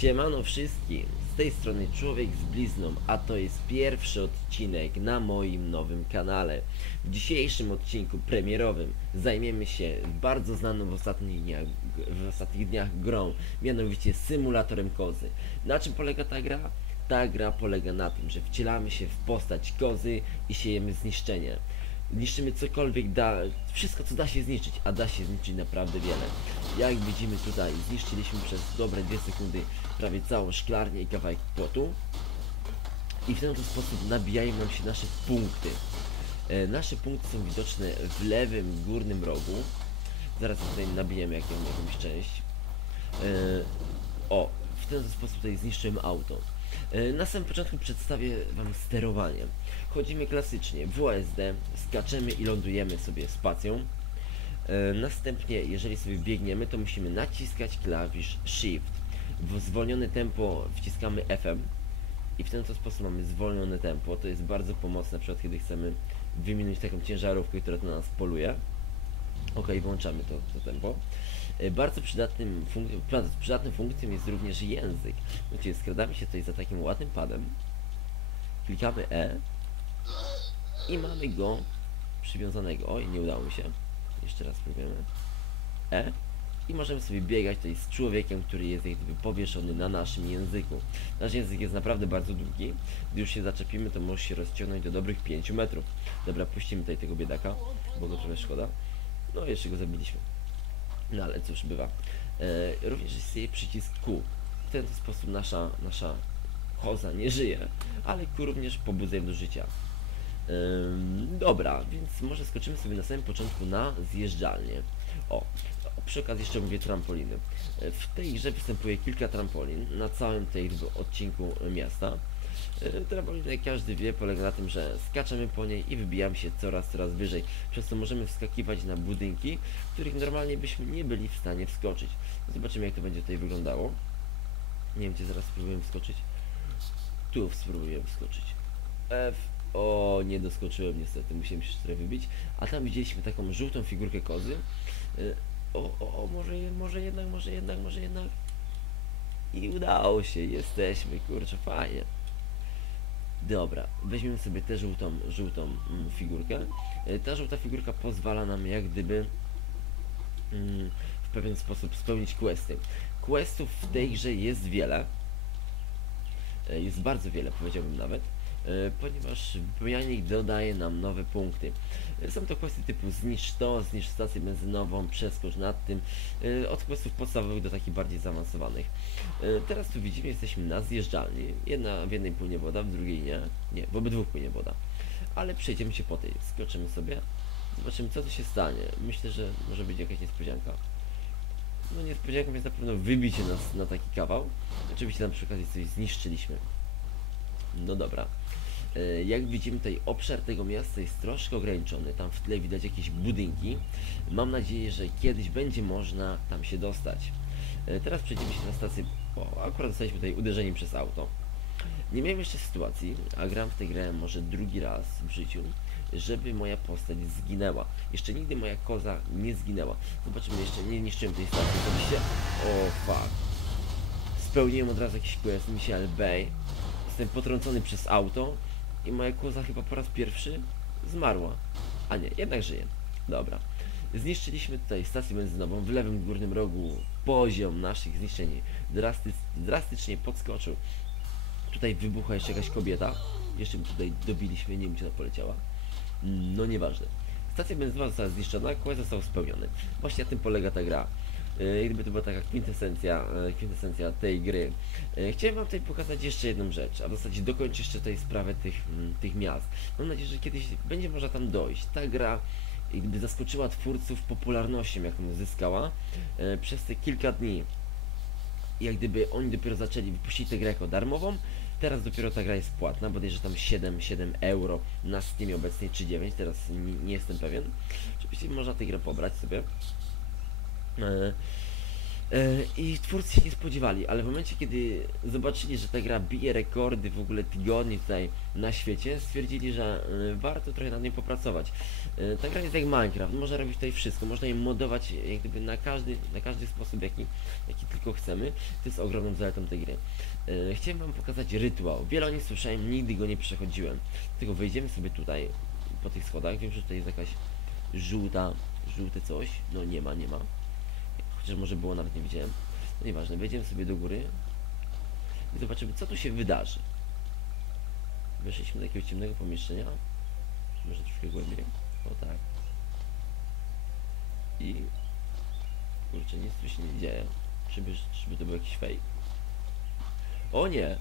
Siemano wszystkim, z tej strony Człowiek z Blizną, a to jest pierwszy odcinek na moim nowym kanale. W dzisiejszym odcinku premierowym zajmiemy się bardzo znaną w ostatnich dniach, w ostatnich dniach grą, mianowicie symulatorem kozy. Na czym polega ta gra? Ta gra polega na tym, że wcielamy się w postać kozy i siejemy zniszczenie. Niszczymy cokolwiek da, wszystko co da się zniszczyć, a da się zniszczyć naprawdę wiele. Jak widzimy tutaj, zniszczyliśmy przez dobre dwie sekundy prawie całą szklarnię i kawałek płotu. I w ten sposób nabijają nam się nasze punkty. E, nasze punkty są widoczne w lewym górnym rogu. Zaraz tutaj nabijemy jaką, jakąś część. E, o, w ten sposób tutaj zniszczyłem auto. E, Na samym początku przedstawię Wam sterowanie. Chodzimy klasycznie w OSD, skaczemy i lądujemy sobie spacją. E, Następnie, jeżeli sobie biegniemy, to musimy naciskać klawisz Shift. W zwolnione tempo wciskamy FM i w ten sposób mamy zwolnione tempo. To jest bardzo pomocne, na przykład kiedy chcemy wyminąć taką ciężarówkę, która na nas poluje. Ok, włączamy to, to tempo. E, Bardzo przydatnym, funk- przydatną funkcją jest również język. Znaczy, skradamy się tutaj za takim ładnym padem, klikamy E i mamy go przywiązanego. Oj, nie udało mi się. Jeszcze raz spróbujemy. E i możemy sobie biegać tutaj z człowiekiem, który jest jak gdyby powieszony na naszym języku. Nasz język jest naprawdę bardzo długi. Gdy już się zaczepimy, to może się rozciągnąć do dobrych 5 metrów. Dobra, puścimy tutaj tego biedaka, bo go trochę szkoda. No, jeszcze go zabiliśmy. No ale cóż, bywa. E, również istnieje przycisk Q. W ten sposób nasza, nasza koza nie żyje, ale Q również pobudza ją do życia. Dobra, więc może skoczymy sobie na samym początku na zjeżdżalnię. O, przy okazji jeszcze mówię trampoliny. E, W tej grze występuje kilka trampolin na całym tej odcinku miasta. E, Trampolina, jak każdy wie, polega na tym, że skaczemy po niej i wybijamy się coraz, coraz wyżej. Przez to możemy wskakiwać na budynki, których normalnie byśmy nie byli w stanie wskoczyć. Zobaczymy, jak to będzie tutaj wyglądało. Nie wiem, gdzie zaraz spróbuję wskoczyć. Tu spróbuję wskoczyć. F. O, nie doskoczyłem niestety, musiałem się trochę wybić. A tam widzieliśmy taką żółtą figurkę kozy. Y, O, o, o, może, może jednak, może jednak, może jednak. I udało się, jesteśmy, kurczę, fajnie. Dobra, weźmiemy sobie tę żółtą, żółtą mm, figurkę. Y, Ta żółta figurka pozwala nam jak gdyby mm, w pewien sposób spełnić questy. Questów w tej grze jest wiele. E, Jest bardzo wiele, powiedziałbym nawet, e, ponieważ wypełnianie ich dodaje nam nowe punkty. E, Są to questy typu zniszcz to, zniszcz stację benzynową, przeskocz nad tym, e, od questów podstawowych do takich bardziej zaawansowanych. E, Teraz tu widzimy, jesteśmy na zjeżdżalni. Jedna w jednej płynie woda, w drugiej nie. Nie, w obydwu płynie woda. Ale przejdziemy się po tej, skoczymy sobie, zobaczymy co tu się stanie. Myślę, że może być jakaś niespodzianka. No niespodzianką jest na pewno wybicie nas na taki kawał. Oczywiście tam przy okazji coś zniszczyliśmy. No dobra. E, Jak widzimy tutaj obszar tego miasta jest troszkę ograniczony. Tam w tle widać jakieś budynki. Mam nadzieję, że kiedyś będzie można tam się dostać. E, Teraz przejdziemy się na stację. O, akurat dostaliśmy tutaj uderzenie przez auto. Nie miałem jeszcze sytuacji, a gram w tę grę może drugi raz w życiu, żeby moja postać zginęła. Jeszcze nigdy moja koza nie zginęła. Zobaczymy, jeszcze nie niszczyłem tej stacji. Oczywiście. O fuck. Spełniłem od razu jakiś quest, Michel Bay. Jestem potrącony przez auto i moja koza chyba po raz pierwszy zmarła. A nie, jednak żyje. Dobra. Zniszczyliśmy tutaj stację benzynową w lewym górnym rogu. Poziom naszych zniszczeń drasty, drastycznie podskoczył. Tutaj wybuchła jeszcze jakaś kobieta. Jeszcze tutaj dobiliśmy, nie wiem gdzie ona poleciała. No nieważne. Stacja benzynowa została zniszczona, quest został spełniony. Właśnie na tym polega ta gra. E, Gdyby to była taka kwintesencja, e, kwintesencja tej gry. E, Chciałem wam tutaj pokazać jeszcze jedną rzecz, a w zasadzie dokończyć jeszcze tutaj sprawę tych, mm, tych miast. Mam nadzieję, że kiedyś będzie można tam dojść. Ta gra jakby zaskoczyła twórców popularnością, jaką zyskała e, przez te kilka dni. Jak gdyby oni dopiero zaczęli wypuścić tę grę jako darmową, teraz dopiero ta gra jest płatna, bodajże tam 7, 7 euro na Steamie obecnie, czy 9, teraz nie, nie jestem pewien. Oczywiście można tę grę pobrać sobie. E, E, I twórcy się nie spodziewali, ale w momencie, kiedy zobaczyli, że ta gra bije rekordy w ogóle tygodni tutaj na świecie, stwierdzili, że e, warto trochę nad niej popracować. Ta gra jest jak Minecraft, można robić tutaj wszystko, można ją modować jak gdyby na każdy, na każdy sposób, jaki, jaki tylko chcemy. To jest ogromną zaletą tej gry. Chciałem wam pokazać rytuał. Wiele o nim słyszałem, nigdy go nie przechodziłem. Tylko wejdziemy sobie tutaj po tych schodach. Wiem, że tutaj jest jakaś żółta, żółte coś. No nie ma, nie ma. Chociaż może było, nawet nie widziałem. No nieważne, wejdziemy sobie do góry i zobaczymy, co tu się wydarzy. Weszliśmy do jakiegoś ciemnego pomieszczenia. Może troszkę głębiej. O tak. I... Kurczę, nic tu się nie dzieje. Czyby, czyby to był jakiś fake. O nie!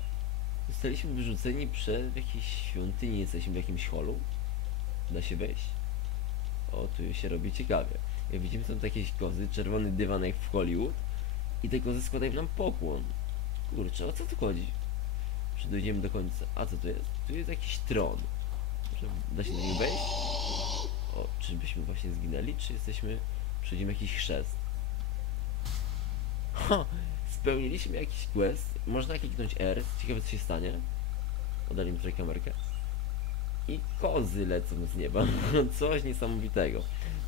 Zostaliśmy wyrzuceni przed jakiejś świątyni, jesteśmy w jakimś holu. Da się wejść. O, tu się robi ciekawie. Jak widzimy, są takie kozy, czerwony dywan jak w Hollywood. I te kozy składają nam pokłon. Kurczę, o co tu chodzi? Czy dojdziemy do końca? A co tu jest? Tu jest jakiś tron. Może da się do niego wejść? O, czybyśmy właśnie zginęli, czy jesteśmy... Przechodzimy jakiś chrzest? Ha! Spełniliśmy jakiś quest. Można kliknąć R. Ciekawe co się stanie. Oddali mi tutaj kamerkę. I kozy lecą z nieba. Coś niesamowitego.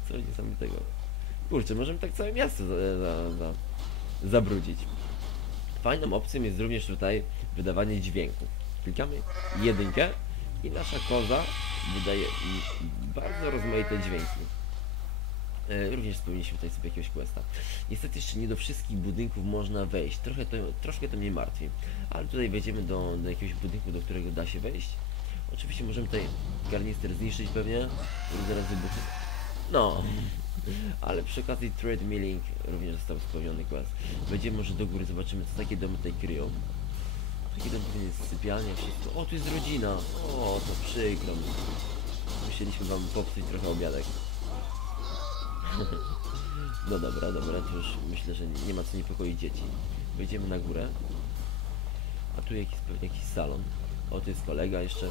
Coś niesamowitego. Kurczę, możemy tak całe miasto za, za, za, zabrudzić. Fajną opcją jest również tutaj wydawanie dźwięków. Klikamy jedynkę i nasza koza wydaje bardzo rozmaite dźwięki. E, Również spełniliśmy tutaj sobie jakiegoś questa. Niestety jeszcze nie do wszystkich budynków można wejść. Trochę to, troszkę to mnie martwi. Ale tutaj wejdziemy do, do jakiegoś budynku, do którego da się wejść. Oczywiście możemy tutaj garnister zniszczyć pewnie, który zaraz wybuchnie. No, ale przy okazji trade milling również został spełniony quest. Wejdziemy może do góry, zobaczymy co takie domy tutaj kryją. Taki dom pewnie jest sypialnia, wszystko. O, tu jest rodzina. O, to przykro mi. Musieliśmy wam popsuć trochę obiadek. No dobra, dobra, to już myślę, że nie ma co niepokoić dzieci. Wejdziemy na górę. A tu jakiś, jakiś salon. O, tu jest kolega jeszcze.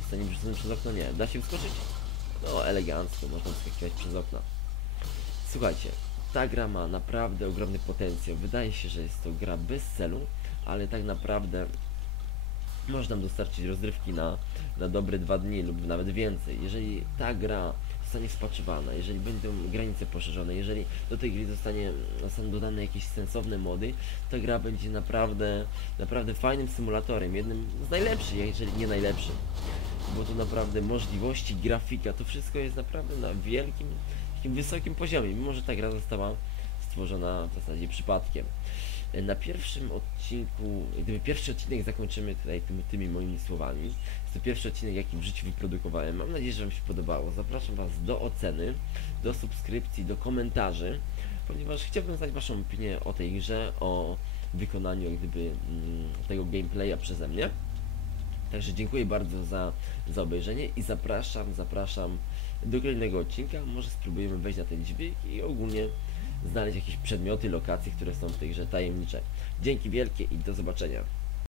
Zostanie wrzucony przez okno? Nie. Da się wskoczyć? No, elegancko, można wskakiwać przez okna. Słuchajcie, ta gra ma naprawdę ogromny potencjał. Wydaje się, że jest to gra bez celu, ale tak naprawdę można dostarczyć rozrywki na, na dobre dwa dni lub nawet więcej. Jeżeli ta gra zostanie spaczowana, jeżeli będą granice poszerzone, jeżeli do tej gry zostanie, zostaną dodane jakieś sensowne mody, ta gra będzie naprawdę, naprawdę fajnym symulatorem, jednym z najlepszych, jeżeli nie najlepszym. Bo tu naprawdę możliwości, grafika, to wszystko jest naprawdę na wielkim, takim wysokim poziomie, mimo że ta gra została stworzona w zasadzie przypadkiem. Na pierwszym odcinku, gdyby pierwszy odcinek zakończymy tutaj tymi, tymi moimi słowami, jest to pierwszy odcinek, jaki w życiu wyprodukowałem. Mam nadzieję, że Wam się podobało. Zapraszam Was do oceny, do subskrypcji, do komentarzy, ponieważ chciałbym znać Waszą opinię o tej grze, o wykonaniu gdyby mm, tego gameplaya przeze mnie. Także dziękuję bardzo za, za obejrzenie i zapraszam, zapraszam do kolejnego odcinka. Może spróbujemy wejść na ten dźwig i ogólnie znaleźć jakieś przedmioty, lokacje, które są w tej grze tajemnicze. Dzięki wielkie i do zobaczenia.